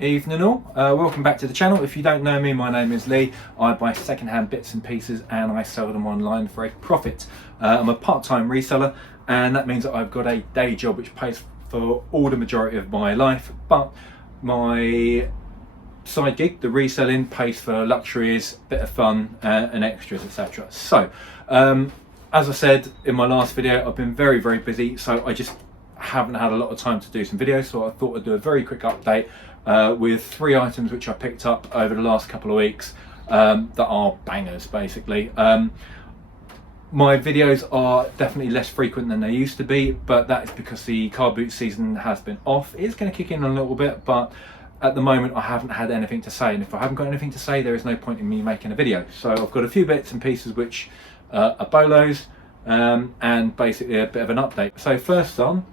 Evening all, welcome back to the channel. If you don't know me, my name is Lee. I buy second-hand bits and pieces and I sell them online for a profit. I'm a part-time reseller, and that means that I've got a day job which pays for all the majority of my life, but my side gig, the reselling, pays for luxuries, bit of fun and extras, etc. So as I said in my last video, I've been very busy, so I just haven't had a lot of time to do some videos, so I thought I'd do a very quick update with 3 items which I picked up over the last couple of weeks that are bangers basically. My videos are definitely less frequent than they used to be, but that is because the car boot season has been off. It's going to kick in a little bit, but at the moment I haven't had anything to say, and if I haven't got anything to say, there is no point in me making a video. So I've got a few bits and pieces which are BOLOs and basically a bit of an update. So first on,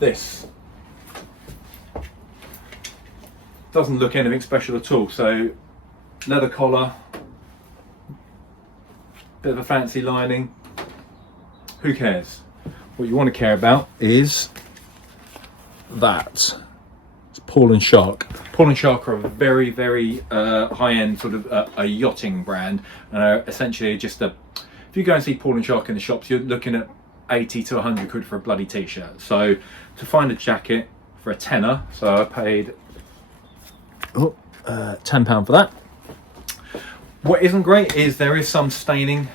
this doesn't look anything special at all. So leather collar, bit of a fancy lining, who cares? What you want to care about is that it's Paul & Shark. Paul & Shark are a very high-end sort of a yachting brand, and are essentially just a, if you go and see Paul & Shark in the shops, you're looking at 80 to 100 quid for a bloody t-shirt. So to find a jacket for a tenner, so I paid £10 for that. What isn't great is there is some staining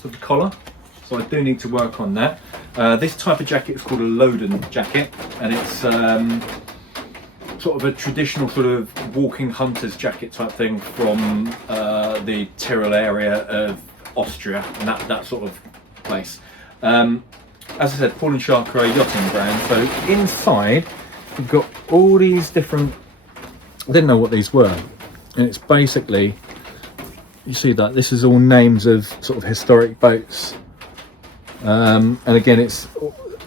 to the collar, so I do need to work on that. This type of jacket is called a Loden jacket, and it's sort of a traditional sort of walking hunter's jacket type thing from the Tyrol area of Austria and that sort of place. As I said, Paul & Shark are a yachting brand, so inside you've got all these different, I didn't know what these were, and it's basically, you see that this is all names of sort of historic boats, and again it's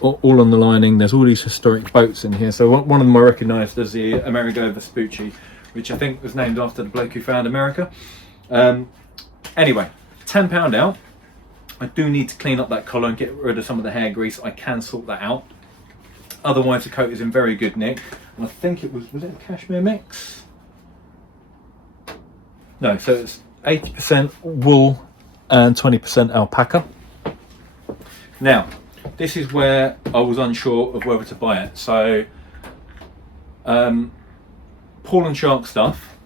all on the lining. There's all these historic boats in here. So one of them I recognised as the Amerigo Vespucci, which I think was named after the bloke who found America. Anyway, £10 out. I do need to clean up that collar and get rid of some of the hair grease. I can sort that out. Otherwise the coat is in very good nick. And I think it was it a cashmere mix? No, so it's 80% wool and 20% alpaca. Now, this is where I was unsure of whether to buy it. So, Paul & Shark stuff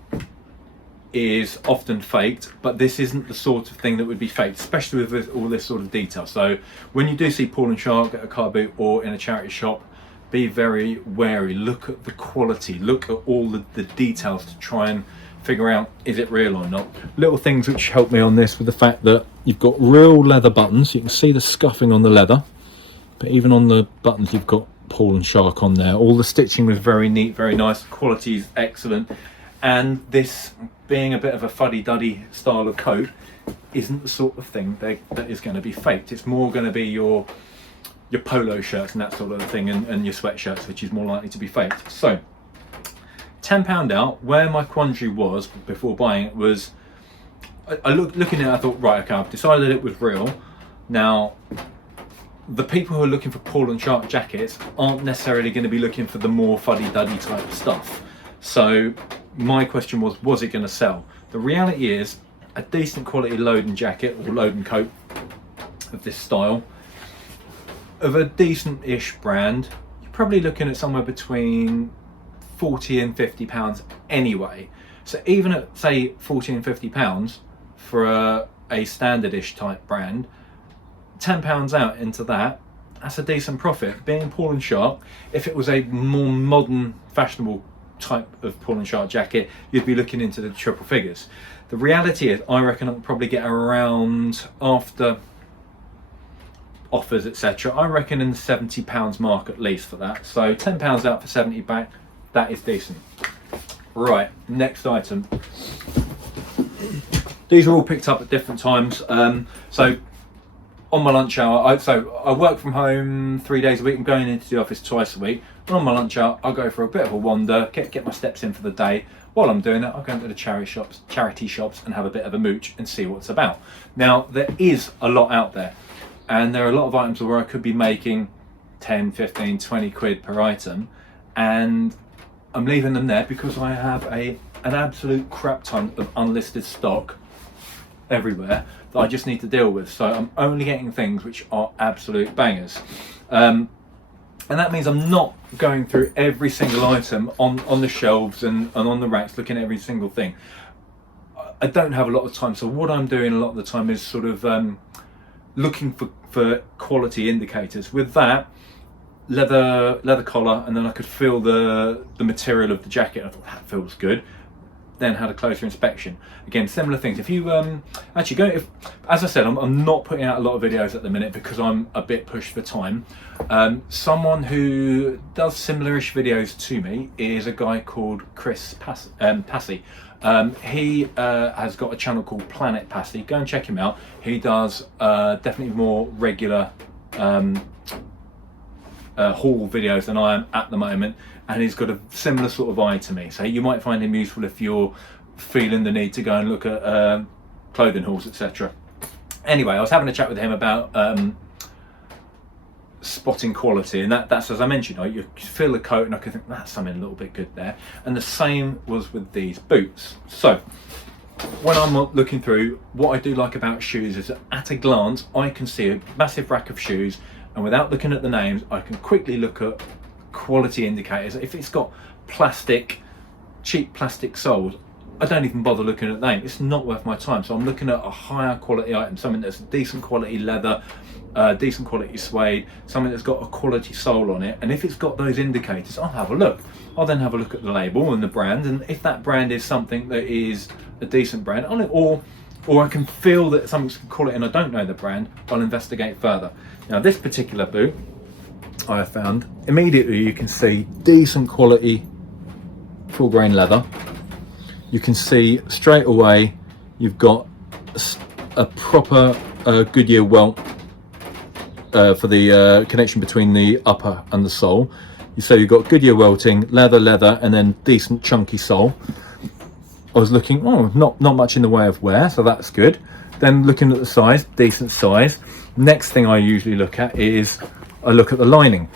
is often faked, but this isn't the sort of thing that would be faked, especially with all this sort of detail. So when you do see Paul & Shark at a car boot or in a charity shop, be very wary. Look at the quality, look at all the details to try and figure out, is it real or not. Little things which help me on this with the fact that you've got real leather buttons. You can see the scuffing on the leather, but even on the buttons you've got Paul & Shark on there. All the stitching was very neat, very nice, quality is excellent, and this being a bit of a fuddy-duddy style of coat isn't the sort of thing that is going to be faked. It's more going to be your polo shirts and that sort of thing, and your sweatshirts, which is more likely to be faked. So £10 out. Where my quandary was before buying it was, I looking at it, I thought, right, okay, I've decided it was real. Now, the people who are looking for Paul & Shark jackets aren't necessarily going to be looking for the more fuddy-duddy type stuff. So my question was it going to sell? The reality is, a decent quality Loden jacket or Loden coat of this style, of a decent-ish brand, you're probably looking at somewhere between 40 and 50 pounds anyway. So even at say 40 and 50 pounds for a standard-ish type brand, £10 out into that's a decent profit. Being Paul & Shark, if it was a more modern, fashionable type of Paul & Shark jacket, you'd be looking into the triple figures. The reality is, I reckon I'll probably get around, after offers etc., I reckon in the £70 mark at least for that. So £10 out for 70 back, that is decent. Right, next item. These are all picked up at different times. So on my lunch hour, I work from home 3 days a week. I'm going into the office twice a week. And on my lunch hour, I'll go for a bit of a wander, get my steps in for the day. While I'm doing that, I'll go into the charity shops and have a bit of a mooch and see what's about. Now, there is a lot out there, and there are a lot of items where I could be making 10, 15, 20 quid per item, and I'm leaving them there because I have an absolute crap ton of unlisted stock everywhere that I just need to deal with. So I'm only getting things which are absolute bangers. And that means I'm not going through every single item on the shelves and on the racks, looking at every single thing. I don't have a lot of time, so what I'm doing a lot of the time is sort of looking for quality indicators. With that, leather collar, and then I could feel the material of the jacket. I thought that feels good. Then had a closer inspection. Again, similar things. If you actually go, as I said, I'm not putting out a lot of videos at the minute because I'm a bit pushed for time. Someone who does similar-ish videos to me is a guy called Chris Passy. He has got a channel called Planet Passy. Go and check him out. He does definitely more regular haul videos than I am at the moment, and he's got a similar sort of eye to me, so you might find him useful if you're feeling the need to go and look at clothing hauls, etc. Anyway, I was having a chat with him about spotting quality, and that's as I mentioned, you feel the coat and I could think that's something a little bit good there, and the same was with these boots. So when I'm looking through, what I do like about shoes is that at a glance I can see a massive rack of shoes, and without looking at the names I can quickly look at quality indicators. If it's got cheap plastic soles, I don't even bother looking at the name. It's not worth my time. So I'm looking at a higher quality item, something that's decent quality leather, decent quality suede, something that's got a quality sole on it. And if it's got those indicators, I'll have a look. I'll then have a look at the label and the brand, and if that brand is something that is a decent brand, or I can feel that something's good quality and I don't know the brand, I'll investigate further. Now this particular boot I have found, immediately you can see decent quality full grain leather. You can see straight away you've got a proper Goodyear welt for the connection between the upper and the sole. So you've got Goodyear welting, leather, and then decent chunky sole. I was looking, not much in the way of wear, so that's good. Then looking at the size, decent size. Next thing I usually look at is I look at the lining.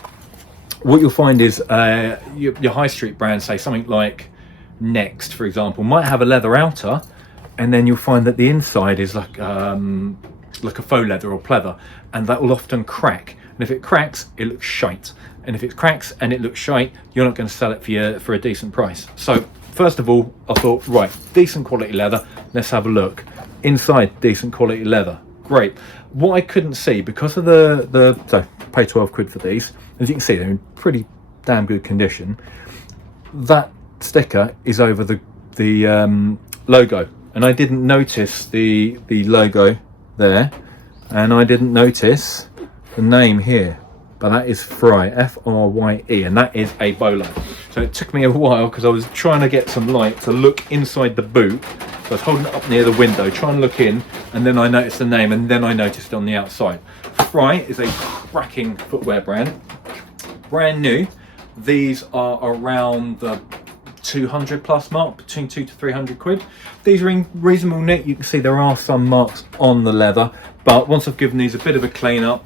What you'll find is your high street brands, say something like Next, for example, might have a leather outer, and then you'll find that the inside is like a faux leather or pleather, and that will often crack. And if it cracks, it looks shite. And if it cracks and it looks shite, you're not going to sell it for a decent price. So first of all, I thought, right, decent quality leather, let's have a look. Inside, decent quality leather, great. What I couldn't see, because of so pay 12 quid for these, as you can see, they're in pretty damn good condition. That sticker is over the logo, and I didn't notice the logo there, and I didn't notice the name here, but that is Fry, F-R-Y-E, and that is a bolo. So it took me a while because I was trying to get some light to look inside the boot. So I was holding it up near the window, trying to look in, and then I noticed the name, and then I noticed on the outside. Fry is a cracking footwear brand, brand new. These are around the 200 plus mark, between 200 to 300 quid. These are in reasonable nick. You can see there are some marks on the leather, but once I've given these a bit of a clean up,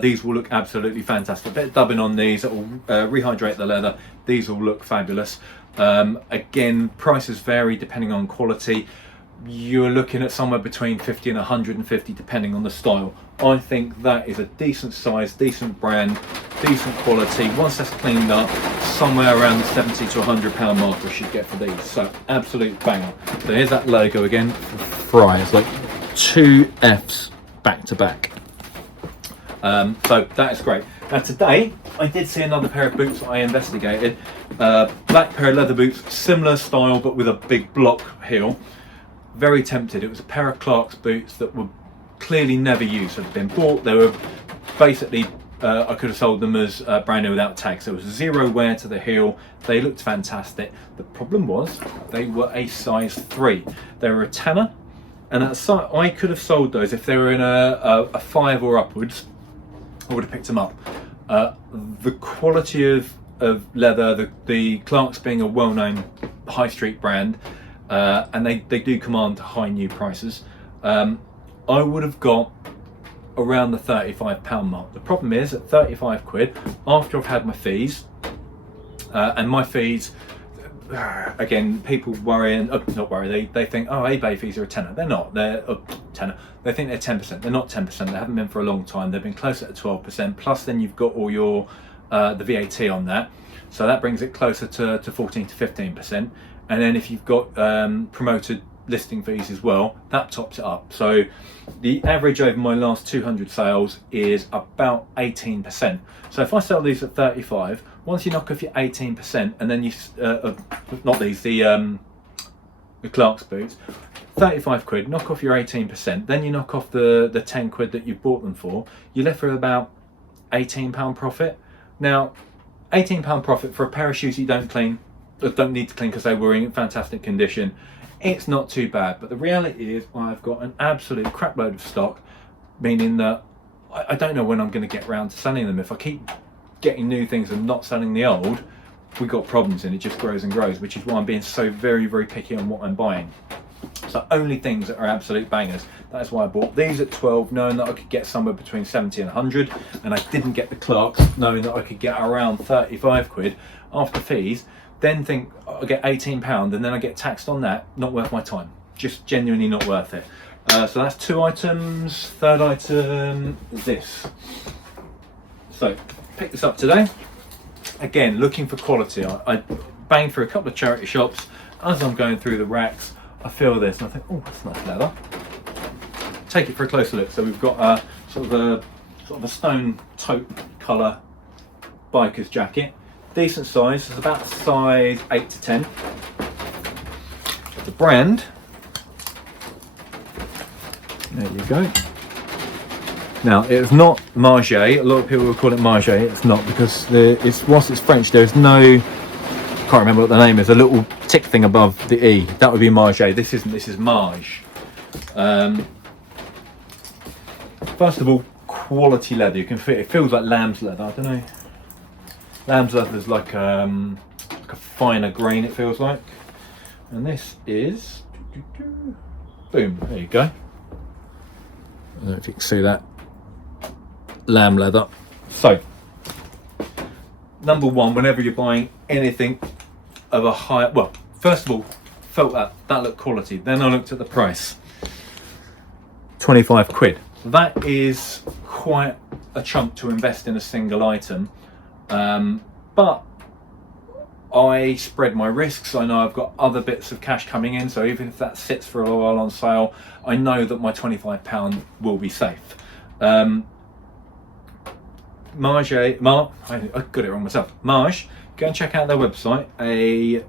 these will look absolutely fantastic. A bit of dubbing on these, it will rehydrate the leather. These will look fabulous. Again, prices vary depending on quality. You're looking at somewhere between 50 and 150 depending on the style. I think that is a decent size, decent brand, decent quality. Once that's cleaned up, somewhere around the 70 to 100 pound mark we should get for these. So absolute banger. So here's that logo again for Fry. It's like 2 F's back to back. So that is great. Now today I did see another pair of boots that I investigated. Black pair of leather boots, similar style but with a big block heel. Very tempted. It was a pair of Clark's boots that were clearly never used. Had been bought. They were basically I could have sold them as brand new without tags. There was zero wear to the heel. They looked fantastic. The problem was they were a size 3. They were a tenner, and I could have sold those if they were in a 5 or upwards. I would have picked them up. The quality of leather, the Clark's being a well-known high street brand, and they do command high new prices. I would have got around the £35 mark. The problem is at 35 quid, after I've had my fees, And my fees, again, people worrying, not worry, they think, oh, eBay fees are a tenner. They're not, they're a tenner. They think they're 10%. They're not 10%. They haven't been for a long time. They've been closer to 12%. Plus then you've got all your, the VAT on that. So that brings it closer to 14 to 15%. And then if you've got promoted listing fees as well, that tops it up. So the average over my last 200 sales is about 18%. So if I sell these at 35, once you knock off your 18%, and then you not these, the Clark's boots, 35 quid, knock off your 18%, then you knock off the 10 quid that you bought them for, you're left with about £18 profit. Now, £18 profit for a pair of shoes you don't need to clean because they were in fantastic condition, it's not too bad. But the reality is I've got an absolute crap load of stock, meaning that I don't know when I'm going to get around to selling them. If I keep getting new things and not selling the old, we've got problems and it just grows and grows, which is why I'm being so very, very picky on what I'm buying. So only things that are absolute bangers. That's why I bought these at 12, knowing that I could get somewhere between 70 and 100, and I didn't get the Clarks, knowing that I could get around 35 quid after fees. Then think I'll get £18 and then I get taxed on that. Not worth my time. Just genuinely not worth it. So that's 2 items. Third item is this. So picked this up today. Again, looking for quality. I banged through a couple of charity shops. As I'm going through the racks, I feel this and I think, oh, that's nice leather. Take it for a closer look. So we've got a sort of a stone taupe colour biker's jacket. Decent size. It's about size 8 to 10. The brand. There you go. Now, it's not Marge. A lot of people will call it Marge. It's not, because whilst it's French, there's no, can't remember what the name is, a little tick thing above the E. That would be Marge. This isn't, this is Marge. First of all, quality leather. You can feel it feels like lamb's leather. I don't know. Lamb's leather is like a finer grain, it feels like. And this is, boom, there you go. I don't know if you can see that. Lamb leather. So, number one, whenever you're buying anything of a high, well, first of all, felt that looked quality. Then I looked at the price. 25 quid. That is quite a chunk to invest in a single item. But I spread my risks. I know I've got other bits of cash coming in, so even if that sits for a while on sale, I know that my £25 will be safe. Marge, I got it wrong myself. Marge, go and check out their website. A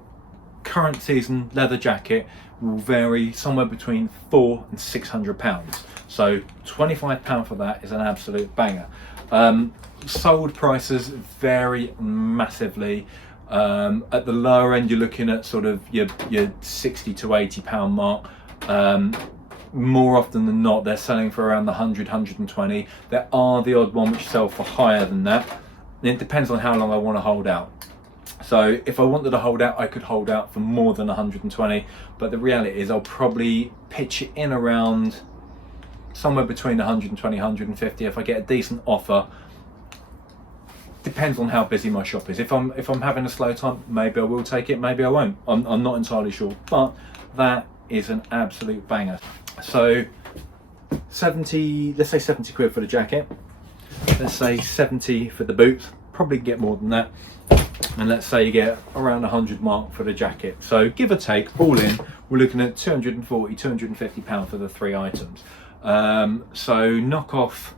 current season leather jacket will vary somewhere between £400 and £600. So £25 for that is an absolute banger. Sold prices vary massively. At the lower end, you're looking at sort of your 60 to 80 pound mark. More often than not, they're selling for around the 100, 120. There are the odd one which sell for higher than that. And it depends on how long I want to hold out. So if I wanted to hold out, I could hold out for more than 120. But the reality is I'll probably pitch it in around somewhere between 120, 150 if I get a decent offer. Depends on how busy my shop is. If I'm having a slow time, maybe I will take it, maybe I won't. I'm not entirely sure, but that is an absolute banger. So 70, let's say 70 quid for the jacket. Let's say 70 for the boots. Probably get more than that. And let's say you get around 100 mark for the jacket. So give or take, all in, we're looking at 240, 250 pound for the 3 items. So knock off.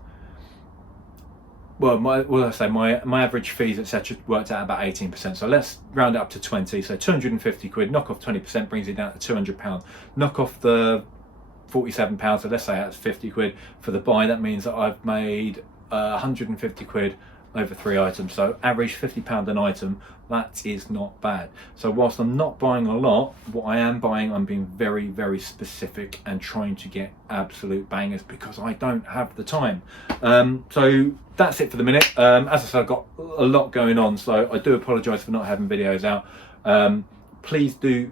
Well, my average fees, etc., worked out about 18%. So let's round it up to 20. So 250 quid, knock off 20%, brings it down to £200. Knock off the £47, so let's say that's 50 quid for the buy. That means that I've made 150 quid over 3 items. So average £50 an item. That is not bad. So whilst I'm not buying a lot, what I am buying, I'm being very, very specific and trying to get absolute bangers because I don't have the time. So that's it for the minute. As I said, I've got a lot going on, so I do apologise for not having videos out. Please do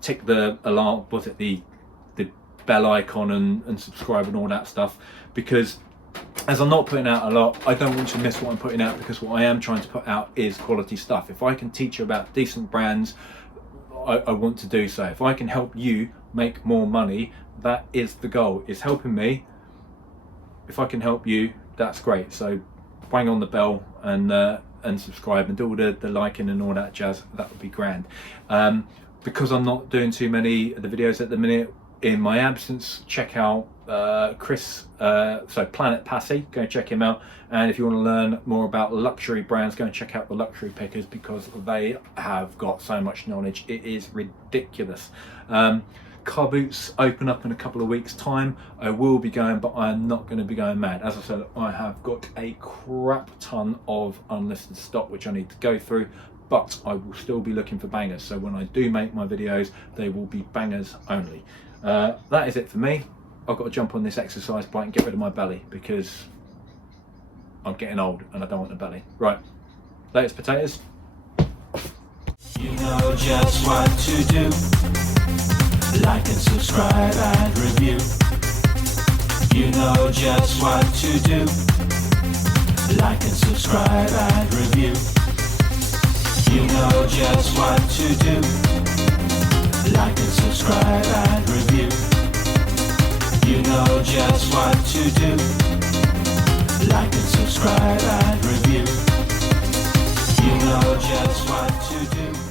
tick the alarm, what's it, the bell icon and subscribe and all that stuff, because as I'm not putting out a lot, I don't want you to miss what I'm putting out, because what I am trying to put out is quality stuff. If I can teach you about decent brands, I want to do so. If I can help you make more money, that is the goal, is helping me. If I can help you, that's great. So bang on the bell and subscribe and do all the liking and all that jazz. That would be grand. Because I'm not doing too many of the videos at the minute, in my absence, check out Chris, so Planet Passy, go and check him out. And if you want to learn more about luxury brands, go and check out the Luxury Pickers, because they have got so much knowledge, it is ridiculous. Car boots open up in a couple of weeks time. I will be going, but I'm not going to be going mad. As I said, I have got a crap ton of unlisted stock which I need to go through, but I will still be looking for bangers. So when I do make my videos, they will be bangers only. That is it for me. I've got to jump on this exercise bike and get rid of my belly, because I'm getting old and I don't want a belly. Right, latest potatoes. You know just what to do. Like and subscribe and review. You know just what to do. Like and subscribe and review. You know just what to do. Like and subscribe and review. You know just what to do. Like and subscribe and review. You know just what to do.